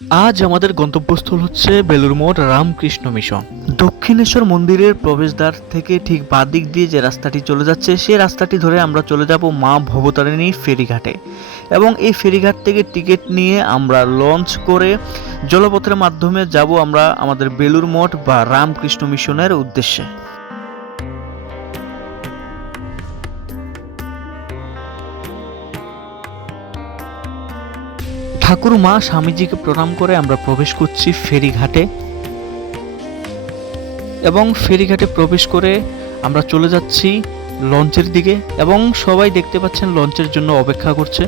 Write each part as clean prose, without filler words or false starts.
আজ আমাদের গন্তব্যস্থল হচ্ছে বেলুড় মঠ রামকৃষ্ণ মিশন। দক্ষিণেশ্বর মন্দিরের প্রবেশদ্বার থেকে ঠিক বাঁ দিক দিয়ে যে রাস্তাটি চলে যাচ্ছে সেই রাস্তাটি ধরে আমরা চলে যাব মা ভবতারিণী ফেরিঘাটে, এবং এই ফেরিঘাট থেকে টিকিট নিয়ে আমরা লঞ্চ করে জলপথের মাধ্যমে যাব আমরা আমাদের বেলুড় মঠ বা রামকৃষ্ণ মিশনের উদ্দেশ্যে। ঠাকুর মা স্বামীজিকে প্রণাম করে আমরা প্রবেশ করছি ফেরিঘাটে, এবং ফেরিঘাটে প্রবেশ করে আমরা চলে যাচ্ছি লঞ্চের দিকে, এবং সবাই দেখতে পাচ্ছেন লঞ্চের জন্য অপেক্ষা করছে।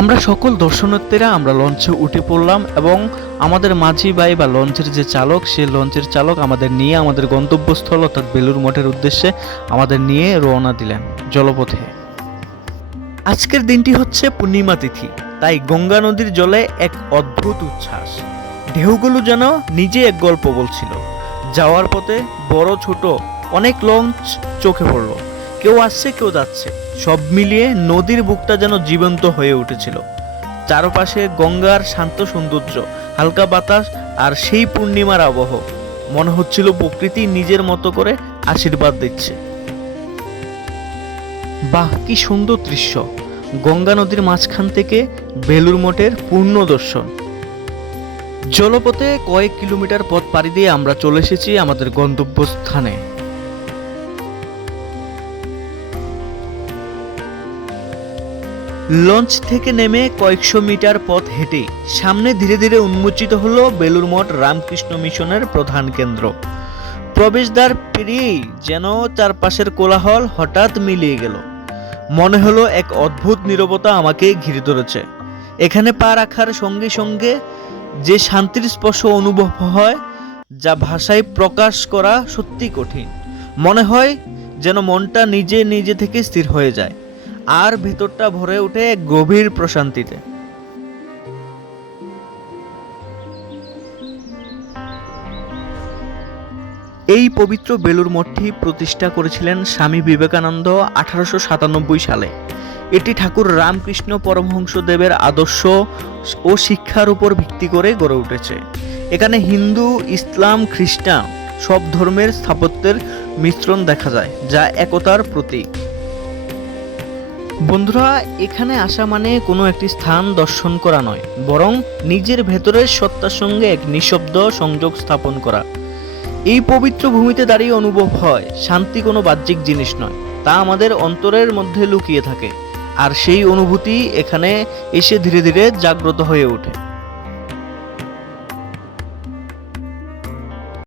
আমরা সকল দর্শনার্থীরা আমরা লঞ্চে উঠে পড়লাম, এবং আমাদের মাঝি ভাই বা লঞ্চের যে চালক, সে লঞ্চের চালক আমাদের নিয়ে আমাদের গন্তব্যস্থল অর্থাৎ বেলুড় মঠের উদ্দেশ্যে আমাদের নিয়ে রওনা দিলেন জলপথে। আজকের দিনটি হচ্ছে পূর্ণিমা তিথি, তাই গঙ্গা নদীর জলে এক অদ্ভুত উচ্ছ্বাস। ঢেউগুলো যেন নিজে এক গল্প বলছিল। যাওয়ার পথে বড় ছোট অনেক লঞ্চ চোখে পড়ল, কেউ আসছে কেউ যাচ্ছে, সব মিলিয়ে নদীর বুকটা যেন জীবন্ত হয়ে উঠেছিল। চারপাশে গঙ্গার শান্ত সৌন্দর্য, হালকা বাতাস আর সেই পূর্ণিমার আবহ। মনে হচ্ছিল প্রকৃতি নিজের মতো করে আশীর্বাদ দিচ্ছে। বাহ, কি সুন্দর দৃশ্য! গঙ্গা নদীর মাঝখান থেকে বেলুড় মঠের পূর্ণ দর্শন। জলপথে কয়েক কিলোমিটার পথ পাড়ি দিয়ে আমরা চলে এসেছি আমাদের গন্তব্যস্থানে। লঞ্চ থেকে নেমে কয়েকশো মিটার পথ হেঁটে সামনে ধীরে ধীরে উন্মোচিত হলো বেলুড় মঠ রামকৃষ্ণ মিশনের প্রধান কেন্দ্র। প্রবেশদ্বার পেরিয়েই যেন চারপাশের কোলাহল হঠাৎ মিলিয়ে গেল। মনে হলো এক অদ্ভুত নীরবতা আমাকে ঘিরে ধরেছে। এখানে পা রাখার সঙ্গে সঙ্গে যে শান্তির স্পর্শ অনুভব হয়, যা ভাষায় প্রকাশ করা সত্যি কঠিন। মনে হয় যেন মনটা নিজে নিজে থেকে স্থির হয়ে যায়, আর ভেতরটা ভরে ওঠে এক গভীর প্রশান্তিতে। এই পবিত্র বেলুড় মঠটি প্রতিষ্ঠা করেছিলেন স্বামী বিবেকানন্দ 1897 সালে। এটি ঠাকুর রামকৃষ্ণ পরমহংসদেবের আদর্শ ও শিক্ষার উপর ভিত্তি করে গড়ে উঠেছে। এখানে হিন্দু, ইসলাম, খ্রিস্টান সব ধর্মের স্থাপত্যের মিশ্রণ দেখা যায়, যা একতার প্রতীক। বন্ধুরা, এখানে আসা মানে কোনো একটি স্থান দর্শন করা নয়, বরং নিজের ভেতরের সত্তার সঙ্গে এক নিঃশব্দ সংযোগ স্থাপন করা। এই পবিত্র ভূমিতে দাঁড়িয়ে অনুভব হয় শান্তি কোনো বাহ্যিক জিনিস নয়, তা আমাদের অন্তরের মধ্যে লুকিয়ে থাকে, আর সেই অনুভূতি এখানে এসে ধীরে ধীরে জাগ্রত হয়ে ওঠে।